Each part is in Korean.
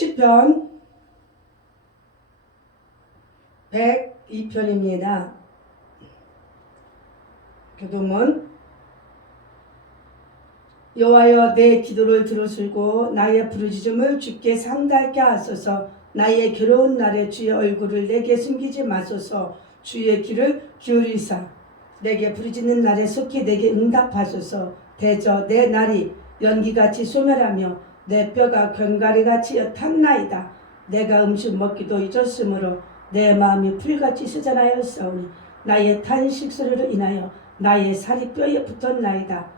시편 102편입니다. 교도문. 여호와여, 내 기도를 들으시고 나의 부르짖음을 주께 상달케 하소서. 나의 괴로운 날에 주의 얼굴을 내게 숨기지 마소서. 주의 귀를 기울이사 내게 부르짖는 날에 속히 내게 응답하소서. 대저 내 날이 연기같이 소멸하며 내 뼈가 견가리같이 탔나이다. 내가 음식 먹기도 잊었으므로 내 마음이 풀같이 쓰잖하였사오니 나의 탄식 소리로 인하여 나의 살이 뼈에 붙었나이다.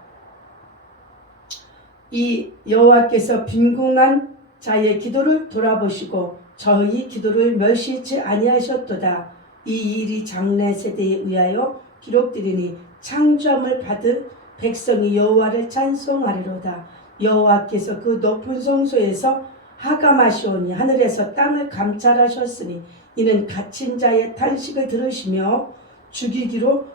이 여호와께서 빈궁한 자의 기도를 돌아보시고 저희 기도를 멸시치 아니하셨도다. 이 일이 장래 세대에 의하여 기록되리니 창조함을 받은 백성이 여호와를 찬송하리로다. 여호와께서 그 높은 성소에서 하감하시오니 하늘에서 땅을 감찰하셨으니 이는 갇힌 자의 탄식을 들으시며 죽이기로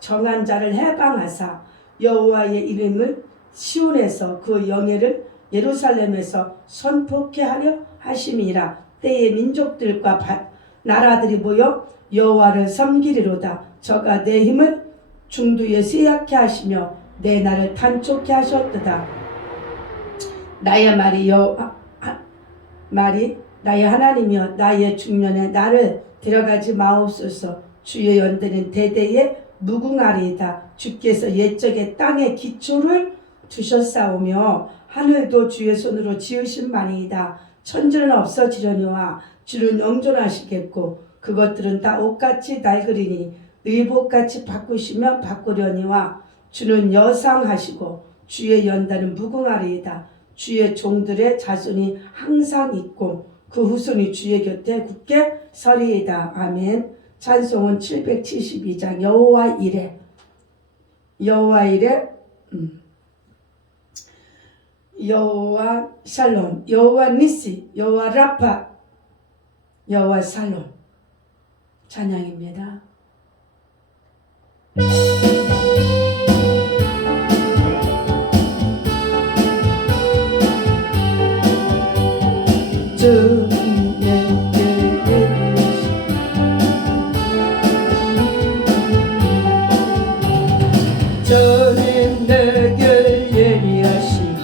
정한 자를 해방하사 여호와의 이름을 시온에서 그 영예를 예루살렘에서 선포케 하려 하심이라. 때에 민족들과 나라들이 모여 여호와를 섬기리로다. 저가 내 힘을 중두에 쇠약케 하시며 내 날을 단촉케 하셨도다. 나의 말이 나의 하나님이여, 나의 중년에 나를 데려가지 마옵소서. 주의 연대는 대대에 무궁하리이다. 주께서 옛적에 땅의 기초를 두셨사오며 하늘도 주의 손으로 지으신 바니이다. 천지는 없어지려니와 주는 영존하시겠고 그것들은 다 옷같이 낡으리니 의복같이 바꾸시면 바꾸려니와 주는 여상하시고 주의 연단은 무궁하리이다. 주의 종들의 자손이 항상 있고 그 후손이 주의 곁에 굳게 서리이다. 아멘. 찬송은 772장 여호와 이레. 여호와 이레, 여호와 샬롬, 여호와 니시, 여호와 라파, 여호와 살롬. 찬양입니다. 저는 내게 예비하신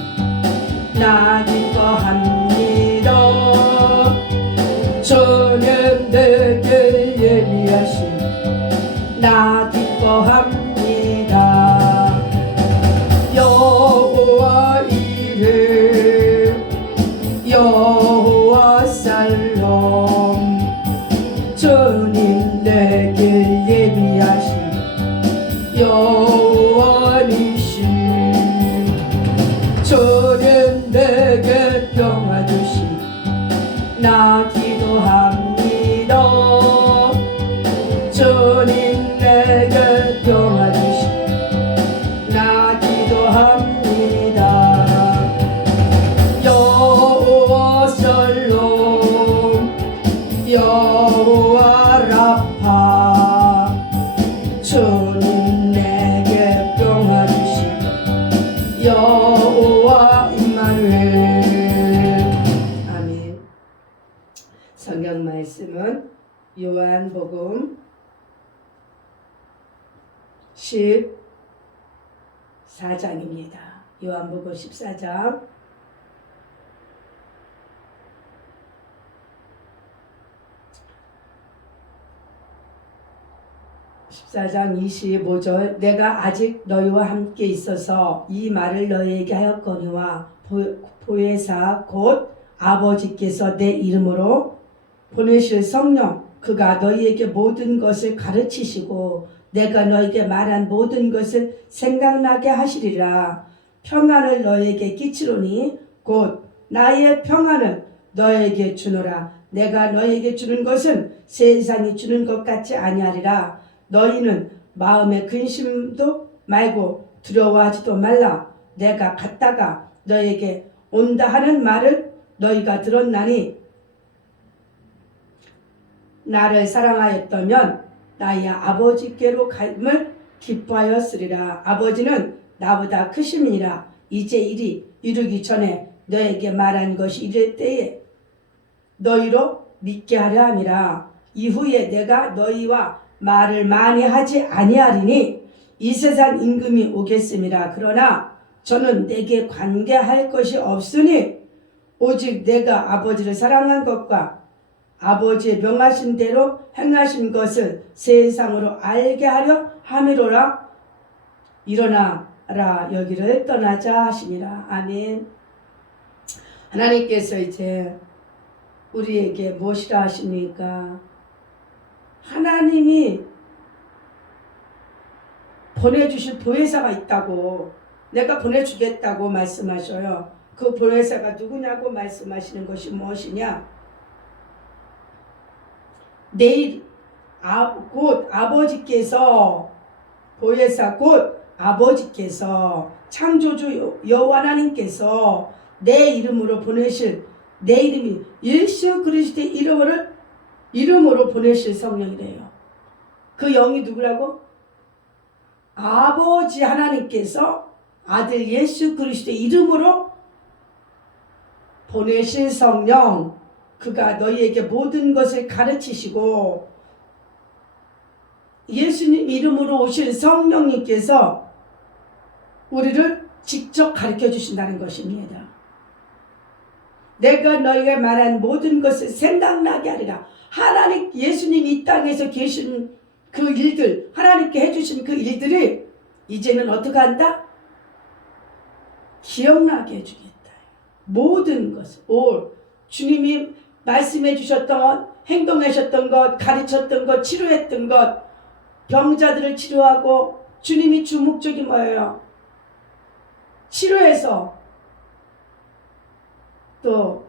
나 기뻐합니다. 저는 내게 예비하신 나 기뻐합니다. 여호와 이레, 여호와 살롬. 주님 내게 예비하신 여호와 니시. 주님 내게 평화 주시 나 기도합니다. 주님 내게 평화 주시 나 기도합니다. 여호와 살롬, 여호와 라파. 주님 내게 평화 주시 여호와 임마누엘. 아멘. 성경 말씀은 요한복음 14장입니다. 요한복음 14장 14장 25절. 내가 아직 너희와 함께 있어서 이 말을 너희에게 하였거니와 보혜사 곧 아버지께서 내 이름으로 보내실 성령 그가 너희에게 모든 것을 가르치시고 내가 너희에게 말한 모든 것을 생각나게 하시리라. 평안을 너희에게 끼치노니 곧 나의 평안을 너희에게 주노라. 내가 너희에게 주는 것은 세상이 주는 것 같지 아니하리라. 너희는 마음에 근심도 말고 두려워하지도 말라. 내가 갔다가 너희에게 온다 하는 말을 너희가 들었나니 나를 사랑하였다면 나의 아버지께로 감을 기뻐하였으리라. 아버지는 나보다 크심이니라. 이제 일이 이르기 전에 너에게 말한 것이 이를 때에 너희로 믿게 하려 함이라. 이후에 내가 너희와 말을 많이 하지 아니하리니 이 세상 임금이 오겠음이라. 그러나 저는 내게 관계할 것이 없으니 오직 내가 아버지를 사랑한 것과 아버지의 명하신 대로 행하신 것을 세상으로 알게 하려 함이로라. 일어나라 여기를 떠나자 하시니라. 아멘. 하나님께서 이제 우리에게 무엇이라 하십니까? 하나님이 보내주실 보혜사가 있다고, 내가 보내주겠다고 말씀하셔요. 그 보혜사가 누구냐고 말씀하시는 것이 무엇이냐? 내일 곧 아버지께서, 보혜사 곧 아버지께서, 창조주 여호와 하나님께서 내 이름으로 보내실, 내 이름이 예수 그리스도의 이름으로 보내실 성령이래요. 그 영이 누구라고? 아버지 하나님께서 아들 예수 그리스도의 이름으로 보내실 성령, 그가 너희에게 모든 것을 가르치시고, 예수님 이름으로 오실 성령님께서 우리를 직접 가르쳐 주신다는 것입니다. 내가 너희가 말한 모든 것을 생각나게 하리라. 하나님, 예수님이 이 땅에서 계신 그 일들, 하나님께 해주신 그 일들이 이제는 어떻게 한다? 기억나게 해주겠다. 모든 것을, 주님이 말씀해 주셨던, 행동하셨던 것, 가르쳤던 것, 치료했던 것, 병자들을 치료하고, 주님이 주 목적이 뭐예요? 치료해서 또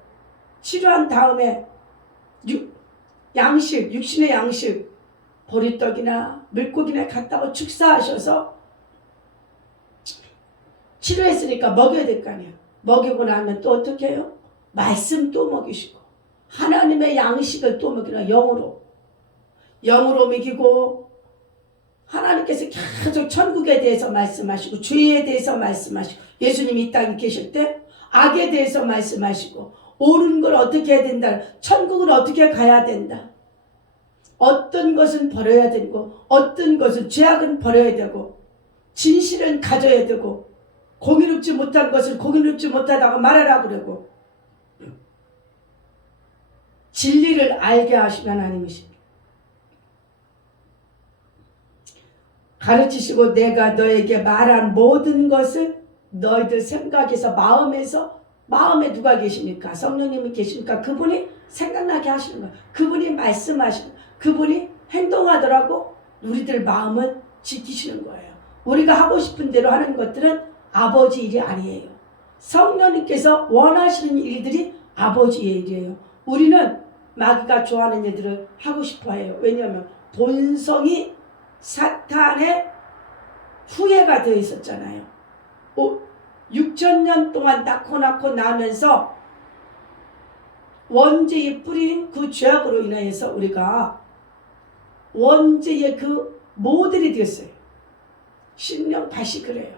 치료한 다음에 양식, 육신의 양식, 보리떡이나 물고기나 갖다가 축사하셔서 치료했으니까 먹여야 될 거 아니야. 먹이고 나면 또 어떻게 해요? 말씀 또 먹이시고, 하나님의 양식을 또 먹이나 영으로 먹이고, 하나님께서 계속 천국에 대해서 말씀하시고, 죄에 대해서 말씀하시고, 예수님이 이 땅에 계실 때 악에 대해서 말씀하시고, 옳은 걸 어떻게 해야 된다, 천국을 어떻게 가야 된다, 어떤 것은 버려야 되고, 어떤 것은 죄악은 버려야 되고, 진실은 가져야 되고, 공의롭지 못한 것을 공의롭지 못하다고 말하라고 그러고, 진리를 알게 하시는 하나님이십니다. 가르치시고 내가 너에게 말한 모든 것을 너희들 생각에서, 마음에 누가 계십니까? 성령님이 계십니까? 그분이 생각나게 하시는 거예요. 그분이 말씀하시는 거예요. 그분이 행동하더라고 우리들 마음을 지키시는 거예요. 우리가 하고 싶은 대로 하는 것들은 아버지 일이 아니에요. 성령님께서 원하시는 일들이 아버지의 일이에요. 우리는 마귀가 좋아하는 일들을 하고 싶어 해요. 왜냐하면 본성이 사탄의 후예가 되어 있었잖아요. 6,000년 동안 낳고 나면서 원죄의 뿌린 그 죄악으로 인하여서 우리가 원죄의 그 모델이 되었어요. 신령 다시 그래요.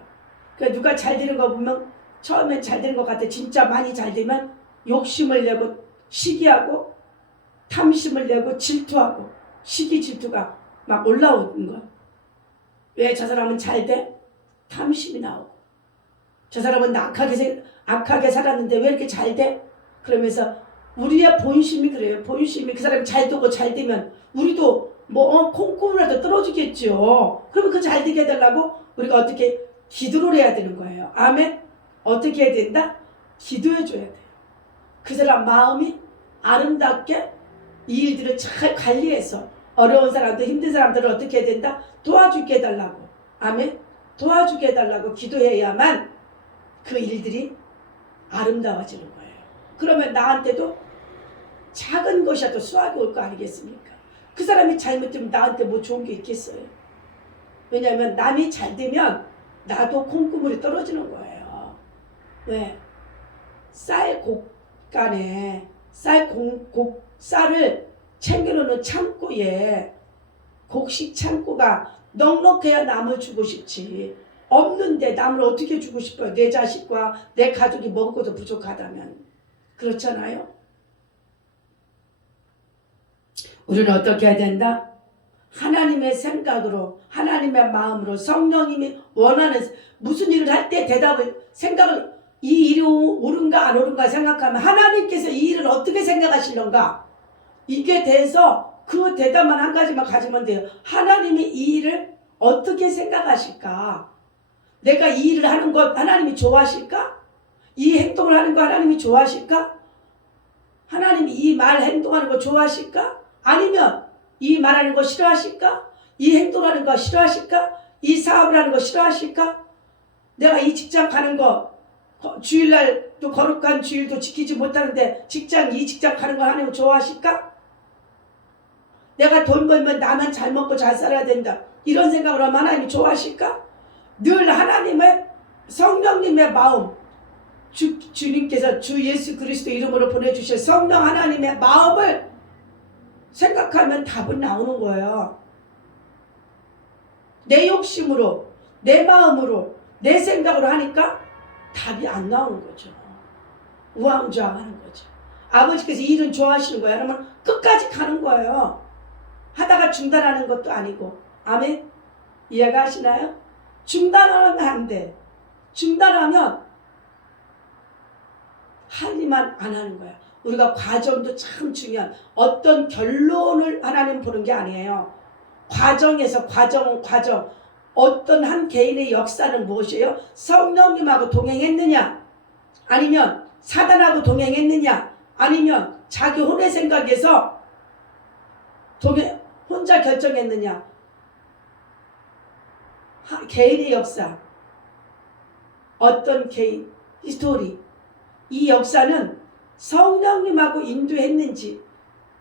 그러니까 누가 잘 되는 거 보면 처음엔 잘 되는 것 같아. 진짜 많이 잘 되면 욕심을 내고 시기하고 탐심을 내고 질투하고, 시기 질투가 막 올라오는 거야. 왜 저 사람은 잘 돼? 탐심이 나오고. 저 사람은 악하게 살았는데 왜 이렇게 잘 돼? 그러면서 우리의 본심이 그래요. 본심이 그 사람이 잘 되고 잘 되면 우리도 콩고물라도 떨어지겠죠. 그러면 그 잘 되게 해달라고 우리가 어떻게 기도를 해야 되는 거예요. 아멘. 어떻게 해야 된다? 기도해 줘야 돼요. 그 사람 마음이 아름답게 이 일들을 잘 관리해서 어려운 사람들, 힘든 사람들을 어떻게 해야 된다? 도와주게 해달라고. 아멘. 도와주게 해달라고 기도해야만 그 일들이 아름다워지는 거예요. 그러면 나한테도 작은 것이라도 수확이 올 거 아니겠습니까? 그 사람이 잘못되면 나한테 뭐 좋은 게 있겠어요? 왜냐하면 남이 잘 되면 나도 콩고물이 떨어지는 거예요. 왜? 쌀 곡간에 쌀을 챙겨놓는 창고에, 곡식 창고가 넉넉해야 남을 주고 싶지, 없는데 남을 어떻게 주고 싶어요? 내 자식과 내 가족이 먹을 것도 부족하다면. 그렇잖아요. 우리는 어떻게 해야 된다? 하나님의 생각으로, 하나님의 마음으로, 성령님이 원하는 무슨 일을 할 때 생각을, 이 일이 옳은가 안 옳은가 생각하면 하나님께서 이 일을 어떻게 생각하시는가, 이게 대해서 그 대답만 한 가지만 가지면 돼요. 하나님이 이 일을 어떻게 생각하실까? 내가 이 일을 하는 것 하나님이 좋아하실까? 이 행동을 하는 거 하나님이 좋아하실까? 하나님이 이 말 행동하는 거 좋아하실까? 아니면 이 말하는 거 싫어하실까? 이 행동하는 거 싫어하실까? 이 사업을 하는 거 싫어하실까? 내가 이 직장 가는 거, 주일날 또 거룩한 주일도 지키지 못하는데 이 직장 가는 거 하나님 좋아하실까? 내가 돈 벌면 나만 잘 먹고 잘 살아야 된다, 이런 생각으로 하면 하나님이 좋아하실까? 늘 하나님의 성령님의 마음, 주님께서 주 예수 그리스도 이름으로 보내주실 성령 하나님의 마음을 생각하면 답은 나오는 거예요. 내 욕심으로, 내 마음으로, 내 생각으로 하니까 답이 안 나오는 거죠. 우왕좌왕하는 거죠. 아버지께서 일은 좋아하시는 거예요. 그러면 끝까지 가는 거예요. 하다가 중단하는 것도 아니고. 아멘? 이해가 하시나요? 중단하면 안 돼. 중단하면 할 일만 안 하는 거야. 우리가 과정도 참 중요한, 어떤 결론을 하나님 보는 게 아니에요. 과정에서 과정 어떤 한 개인의 역사는 무엇이에요? 성령님하고 동행했느냐, 아니면 사단하고 동행했느냐, 아니면 자기 혼의 생각에서 혼자 결정했느냐. 개인의 역사, 어떤 개인 히스토리, 이 역사는 성령님하고 인도했는지.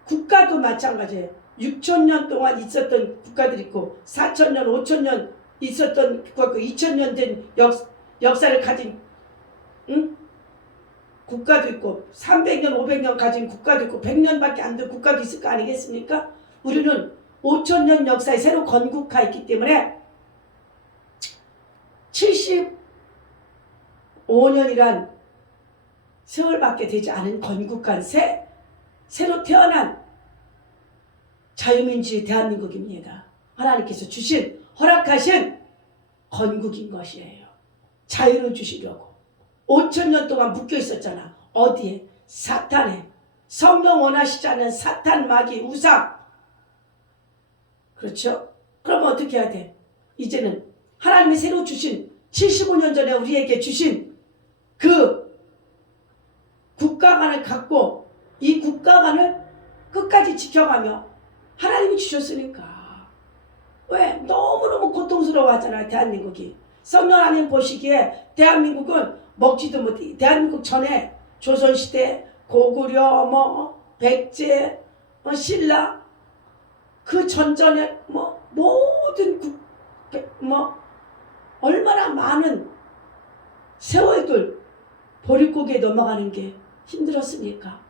국가도 마찬가지예요. 6,000년 동안 있었던 국가들이 있고 4,000년, 5,000년 있었던 국가고 2,000년 된 역사를 가진 국가도 있고 300년, 500년 가진 국가도 있고 100년밖에 안 된 국가도 있을 거 아니겠습니까? 우리는 5,000년 역사에 새로 건국하였기 때문에 75년이란 세월밖에 되지 않은 건국한 새로 태어난 자유민주주의 대한민국입니다. 하나님께서 주신, 허락하신 건국인 것이에요. 자유를 주시려고. 5,000년 동안 묶여 있었잖아. 어디에? 사탄에. 성령 원하시지 않는 사탄, 마귀, 우상. 그렇죠? 그러면 어떻게 해야 돼? 이제는 하나님이 새로 주신, 75년 전에 우리에게 주신 그 국가관을 갖고 이 국가관을 끝까지 지켜가며, 하나님이 주셨으니까. 왜? 너무너무 고통스러워 하잖아요, 대한민국이. 성령 하나님 보시기에 대한민국은 먹지도 못해. 대한민국 전에 조선시대, 고구려, 백제, 신라, 그 전전에 모든 얼마나 많은 세월들 보릿고개에 넘어가는 게 힘들었습니까?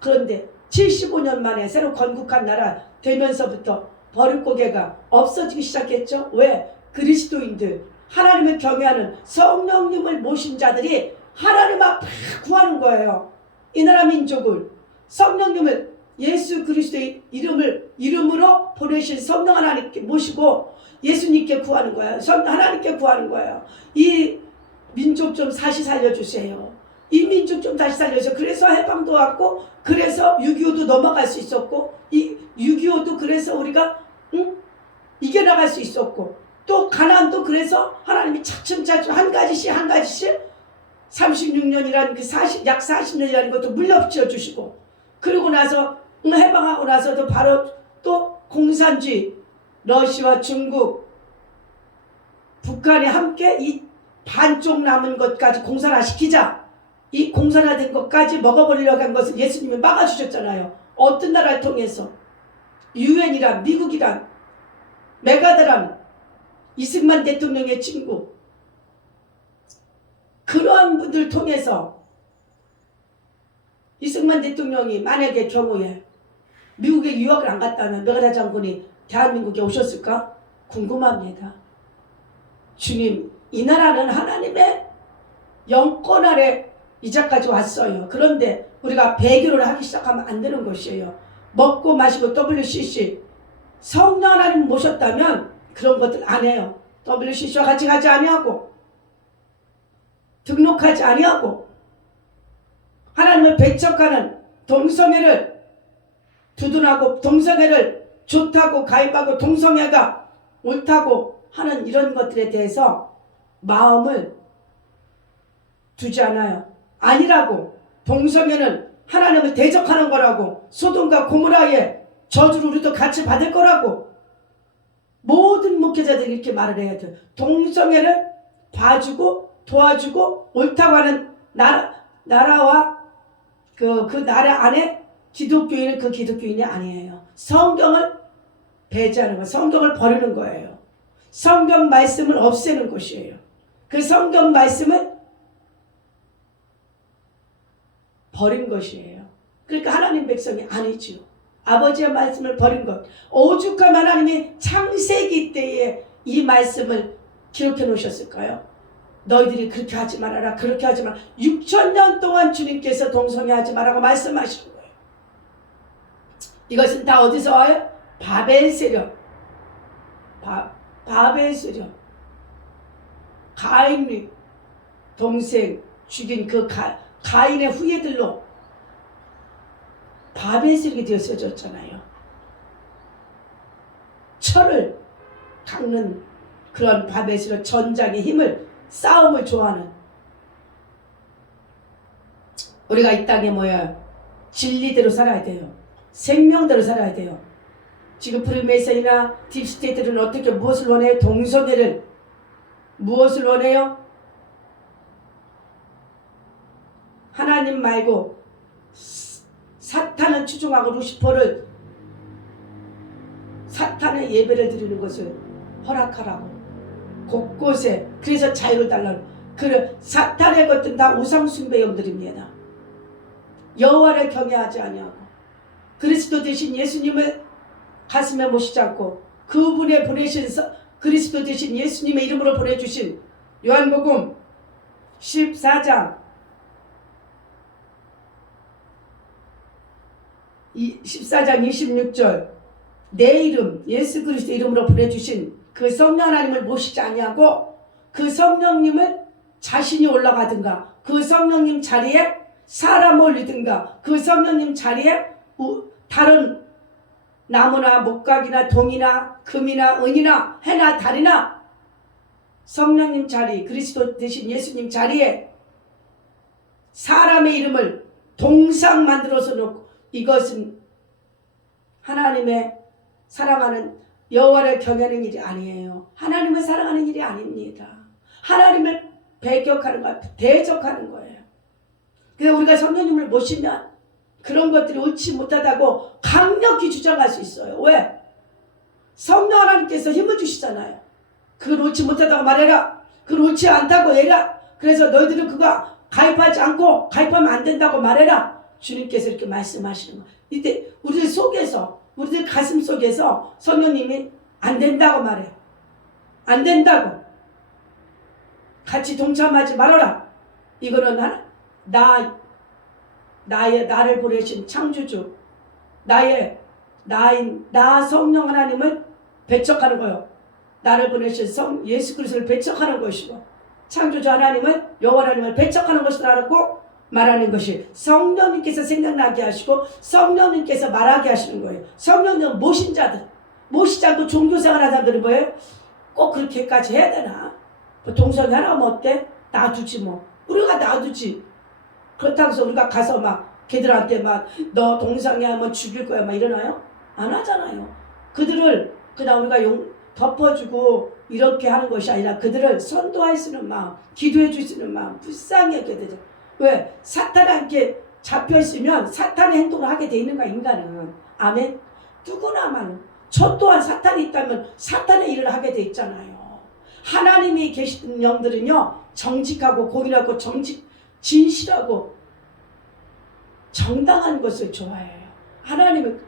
그런데 75년 만에 새로 건국한 나라 되면서부터 보릿고개가 없어지기 시작했죠. 왜? 그리스도인들, 하나님을 경외하는 성령님을 모신 자들이 하나님 앞에 구하는 거예요. 이 나라 민족을, 성령님을, 예수 그리스도의 이름으로 보내신 성령 하나님께 모시고 예수님께 구하는 거예요. 하나님께 구하는 거예요. 이 민족 좀 다시 살려주세요. 이 민족 좀 다시 살려주세요. 그래서 해방도 왔고, 그래서 6.25도 넘어갈 수 있었고, 이 6.25도 그래서 우리가 이겨나갈 수 있었고, 또 가나안도 그래서 하나님이 차츰차츰 한 가지씩 36년이라는 약 40년이라는 것도 물려붙여 주시고, 그러고 나서 해방하고 나서도 바로 또 공산주의, 러시아와 중국, 북한이 함께 이 반쪽 남은 것까지 공산화시키자, 이 공산화된 것까지 먹어버리려고 한 것을 예수님이 막아주셨잖아요. 어떤 나라를 통해서? 유엔이란, 미국이란, 메가드란, 이승만 대통령의 친구, 그러한 분들 통해서 이승만 대통령이 만약에 경우에 미국에 유학을 안 갔다면 메가다 장군이 대한민국에 오셨을까? 궁금합니다. 주님, 이 나라는 하나님의 영권 아래 이제까지 왔어요. 그런데 우리가 배교를 하기 시작하면 안 되는 것이에요. 먹고 마시고 WCC 성령 하나님 모셨다면 그런 것들 안 해요. WCC와 같이 가지 아니하고 등록하지 아니하고 하나님을 배척하는 동성애를 두둔하고 동성애를 좋다고 가입하고 동성애가 옳다고 하는 이런 것들에 대해서 마음을 두지 않아요. 아니라고. 동성애는 하나님을 대적하는 거라고. 소돔과 고모라의 저주를 우리도 같이 받을 거라고. 모든 목회자들이 이렇게 말을 해야 돼요. 동성애를 봐주고 도와주고 옳다고 하는 나라와 그 나라 안에 기독교인은 그 기독교인이 아니에요. 성경을 배제하는 거예요. 성경을 버리는 거예요. 성경 말씀을 없애는 것이에요. 그 성경 말씀을 버린 것이에요. 그러니까 하나님 백성이 아니죠. 아버지의 말씀을 버린 것. 오죽하면 하나님이 창세기 때에 이 말씀을 기록해 놓으셨을까요? 너희들이 그렇게 하지 말아라, 그렇게 하지 마라. 6,000년 동안 주님께서 동성애 하지 말라고 말씀하시는 거예요. 이것은 다 어디서 와요? 바벨 세력. 바벨 세력. 가인이 동생 죽인 그 가인의 후예들로 바벨 세력이 되어졌잖아요. 철을 깎는 그런 바벨 세력, 전장의 힘을, 싸움을 좋아하는. 우리가 이 땅에 뭐야? 진리대로 살아야 돼요. 생명대로 살아야 돼요. 지금 프리메이슨이나 딥스테이트는 어떻게 무엇을 원해요? 동성애를. 무엇을 원해요? 하나님 말고 사탄을 추종하고 루시퍼를, 사탄의 예배를 드리는 것을 허락하라고. 곳곳에. 그래서 자유를 달라고. 그 사탄의 것들은 다 우상숭배용들입니다. 여호와를 경외하지 아니하고 그리스도 대신 예수님을 가슴에 모시지 않고 그분의 보내신 그리스도 대신 예수님의 이름으로 보내주신 요한복음 14장 26절 내 이름 예수 그리스도 이름으로 보내주신 그 성령 하나님을 모시지 아니하고 그 성령님을 자신이 올라가든가 그 성령님 자리에 사람을 올리든가 그 성령님 자리에 다른 나무나 목각이나 동이나 금이나 은이나 해나 달이나 성령님 자리, 그리스도 대신 예수님 자리에 사람의 이름을 동상 만들어서 놓고, 이것은 하나님의 사랑하는 여호와를 경외하는 일이 아니에요. 하나님을 사랑하는 일이 아닙니다. 하나님을 배격하는 거예요. 대적하는 거예요. 그래서 우리가 성령님을 모시면 그런 것들이 옳지 못하다고 강력히 주장할 수 있어요. 왜? 성령 하나님께서 힘을 주시잖아요. 그걸 옳지 못하다고 말해라. 그걸 옳지 않다고 해라. 그래서 너희들은 그거 가입하지 않고 가입하면 안 된다고 말해라. 주님께서 이렇게 말씀하시는 거예요. 이때 우리들 속에서, 우리들 가슴 속에서 성령님이 안 된다고 말해. 안 된다고. 같이 동참하지 말아라. 이거는 나를 보내신 창조주, 나 성령 하나님을 배척하는 거요. 나를 보내신 예수 그리스도를 배척하는 것이고, 창조주 하나님을, 여호와 하나님을 배척하는 것이라고 말하는 것이 성령님께서 생각나게 하시고 성령님께서 말하게 하시는 거예요. 성령님은 모신 자들, 모시지 않고 종교생활하는 사람들은 뭐예요? 꼭 그렇게까지 해야 되나? 뭐 동성애 하나면 어때? 놔두지 뭐. 우리가 놔두지. 그렇다고 해서 우리가 가서 막 걔들한테 막 너 동성애 하면 죽일 거야 막 이러나요? 안 하잖아요. 그들을 그냥 우리가 덮어주고 이렇게 하는 것이 아니라 그들을 선도할 수 있는 마음, 기도해 줄 수 있는 마음, 불쌍히 하게 되죠. 왜? 사탄한테 잡혀있으면 사탄의 행동을 하게 돼 있는 거야, 인간은. 아멘? 누구나만. 저 또한 사탄이 있다면 사탄의 일을 하게 돼 있잖아요. 하나님이 계시는 영들은요, 정직하고 공의하고 진실하고 정당한 것을 좋아해요. 하나님은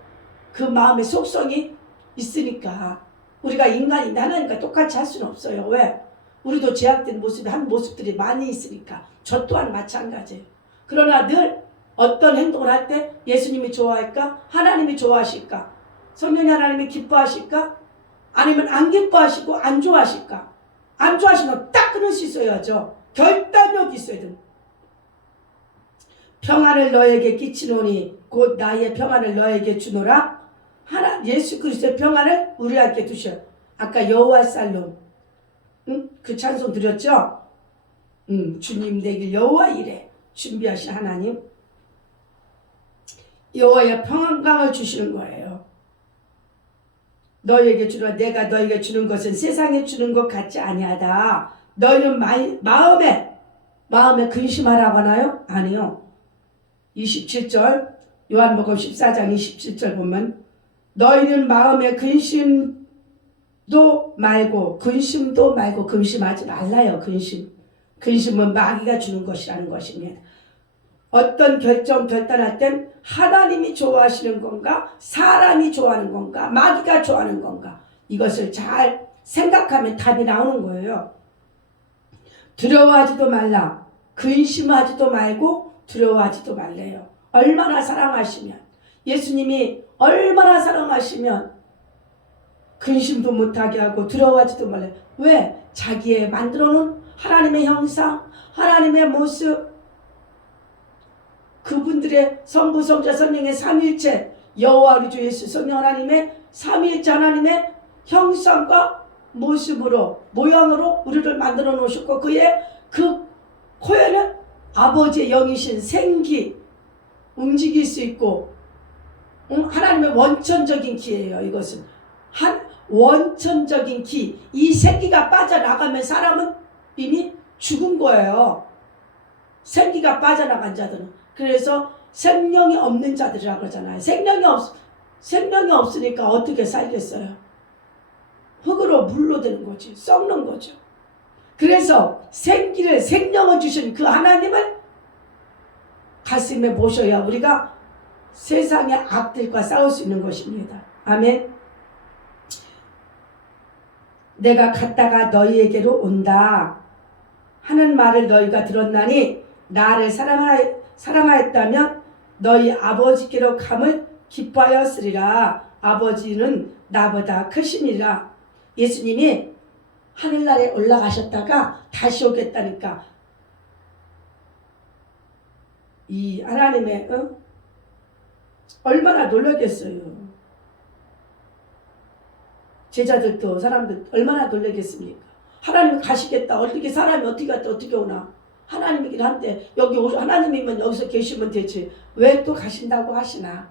그 마음의 속성이 있으니까 우리가 인간인데 하나님과 똑같이 할 수는 없어요. 왜? 우리도 제약된 모습이 한 모습들이 많이 있으니까. 저 또한 마찬가지예요. 그러나 늘 어떤 행동을 할 때 예수님이 좋아할까? 하나님이 좋아하실까? 성령이 하나님이 기뻐하실까? 아니면 안 기뻐하시고 안 좋아하실까? 안 좋아하시면 딱 끊을 수 있어야죠. 결단력이 있어야 됩니다. 평안을 너에게 끼치노니 곧 나의 평안을 너에게 주노라. 예수 그리스도의 평안을 우리에게 두셔. 아까 여호와 살롬 그 찬송 드렸죠? 주님 되길 여호와 이래 준비하신 하나님, 여호와의 평안감을 주시는 거예요. 너에게 주라. 내가 너에게 주는 것은 세상에 주는 것 같지 아니하다. 너희는 마음에 근심하라고 하나요? 아니요. 27절 요한복음 14장 27절 보면 너희는 마음에 근심도 말고 근심하지 말라요. 근심은 마귀가 주는 것이라는 것입니다. 어떤 결단할 땐 하나님이 좋아하시는 건가, 사람이 좋아하는 건가, 마귀가 좋아하는 건가, 이것을 잘 생각하면 답이 나오는 거예요. 두려워하지도 말라. 근심하지도 말고 두려워하지도 말래요. 얼마나 사랑하시면, 예수님이 얼마나 사랑하시면 근심도 못하게 하고 두려워하지도 말래요. 왜? 자기의 만들어놓은 하나님의 형상, 하나님의 모습, 그분들의 성부, 성자, 성령의 삼일체, 여호와 우리 주 예수 성령 하나님의 삼일체 하나님의 형상과 모습으로, 모양으로 우리를 만들어 놓으셨고, 그의 그 코에는 아버지의 영이신 생기, 움직일 수 있고, 하나님의 원천적인 기예요. 이것은 원천적인 기. 이 생기가 빠져나가면 사람은 이미 죽은 거예요. 생기가 빠져나간 자들은. 그래서 생명이 없는 자들이라고 그러잖아요. 생명이 없으니까 어떻게 살겠어요? 흙으로 물로 되는 거지. 썩는 거죠. 그래서 생명을 주신 그 하나님을 가슴에 모셔야 우리가 세상의 악들과 싸울 수 있는 것입니다. 아멘. 내가 갔다가 너희에게로 온다 하는 말을 너희가 들었나니 나를 사랑하였다면 너희 아버지께로 감을 기뻐하였으리라. 아버지는 나보다 크심이라. 예수님이 하늘나라에 올라가셨다가 다시 오겠다니까 이 하나님의 얼마나 놀라겠어요. 제자들도 사람들 얼마나 놀라겠습니까? 하나님 가시겠다. 어떻게 사람이 어떻게 갔다 어떻게 오나. 하나님이긴 한데 여기 하나님이면 여기서 계시면 되지. 왜 또 가신다고 하시나.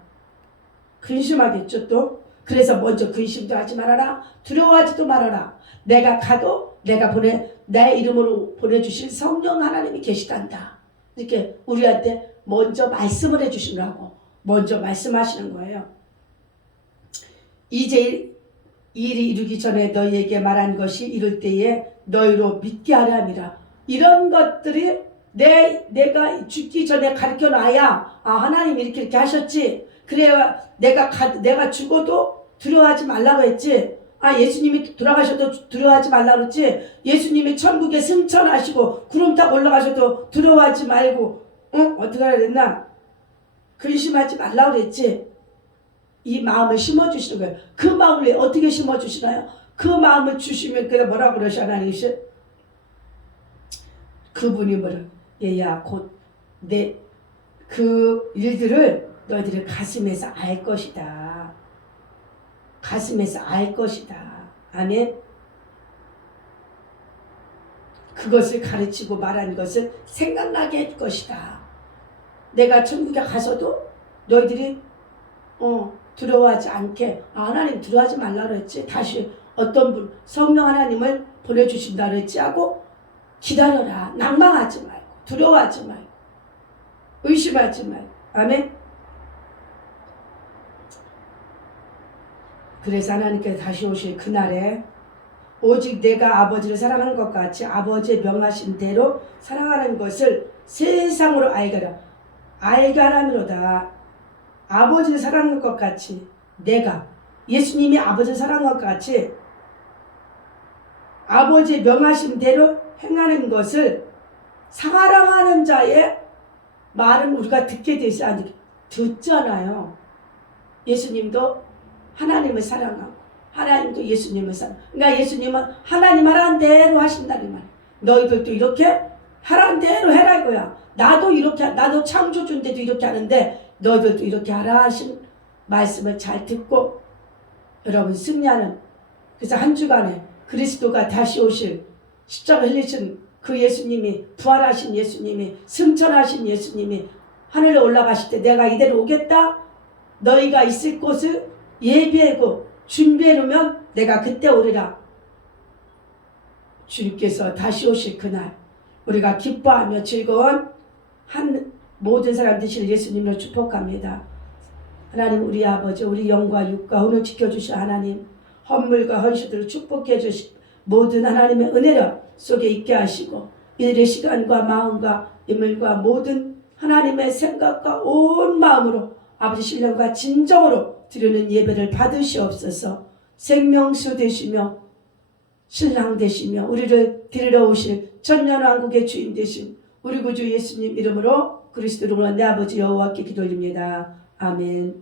근심하겠죠 또. 그래서 먼저 근심도 하지 말아라. 두려워하지도 말아라. 내가 가도 내 이름으로 보내주실 성령 하나님이 계시단다. 이렇게 우리한테 먼저 말씀을 해주시라고 먼저 말씀하시는 거예요. 이제 일이 이루기 전에 너희에게 말한 것이 이룰 때에 너희로 믿게 하려 함이라. 이런 것들이 내가 죽기 전에 가르쳐 놔야 하나님이 이렇게 하셨지. 그래야 내가 죽어도 두려워하지 말라고 했지. 예수님이 돌아가셔도 두려워하지 말라고 했지. 예수님이 천국에 승천하시고 구름 타고 올라가셔도 두려워하지 말고 어떻게 해야 됐나? 근심하지 말라고 그랬지. 이 마음을 심어주시는 거예요. 그 마음을 어떻게 심어주시나요? 그 마음을 주시면 그게 뭐라고 그러시 하나님이시? 그분이 얘야 곧 그 일들을 너희들의 가슴에서 알 것이다. 가슴에서 알 것이다. 아멘. 그것을 가르치고 말한 것을 생각나게 할 것이다. 내가 천국에 가서도 너희들이 두려워하지 않게 하나님 두려워하지 말라 그랬지. 다시 어떤 분 성령 하나님을 보내주신다 그랬지 하고 기다려라. 낭망하지 말고 두려워하지 말고 의심하지 말고. 아멘. 그래서 하나님께서 다시 오실 그날에 오직 내가 아버지를 사랑하는 것 같이 아버지의 명하신 대로 사랑하는 것을 세상으로 알게 하라미로다. 아버지를 사랑하는 것 같이 내가 예수님이 아버지를 사랑하는 것 같이 아버지의 명하신 대로 행하는 것을 사랑하는 자의 말은 우리가 듣게 돼 있어. 아니, 듣잖아요. 예수님도 하나님을 사랑하고 하나님도 예수님을 사랑. 그러니까 예수님은 하나님 하라는 대로 하신다는 말. 너희들도 이렇게 하라는 대로 해라 이거야. 나도 이렇게, 나도 창조주인데도 이렇게 하는데 너희들도 이렇게 하라 하신 말씀을 잘 듣고 여러분 승리하는, 그래서 한 주간에 그리스도가 다시 오실 십자가 흘리신 그 예수님이, 부활하신 예수님이, 승천하신 예수님이 하늘에 올라가실 때 내가 이대로 오겠다, 너희가 있을 곳을 예비하고 준비해 놓으면 내가 그때 오리라. 주님께서 다시 오실 그날 우리가 기뻐하며 즐거운 한 모든 사람 되시는 예수님으로 축복합니다. 하나님, 우리 아버지, 우리 영과 육과 혼을 지켜주신 하나님, 헌물과 헌시들을 축복해 주신 모든 하나님의 은혜를 속에 있게 하시고 이들의 시간과 마음과 인물과 모든 하나님의 생각과 온 마음으로 아버지 신령과 진정으로 드리는 예배를 받으시옵소서. 생명수 되시며 신랑 되시며 우리를 데리러 오실 천년왕국의 주인 되신 우리 구주 예수님 이름으로, 그리스도 이름으로 내 아버지 여호와께 기도드립니다. 아멘.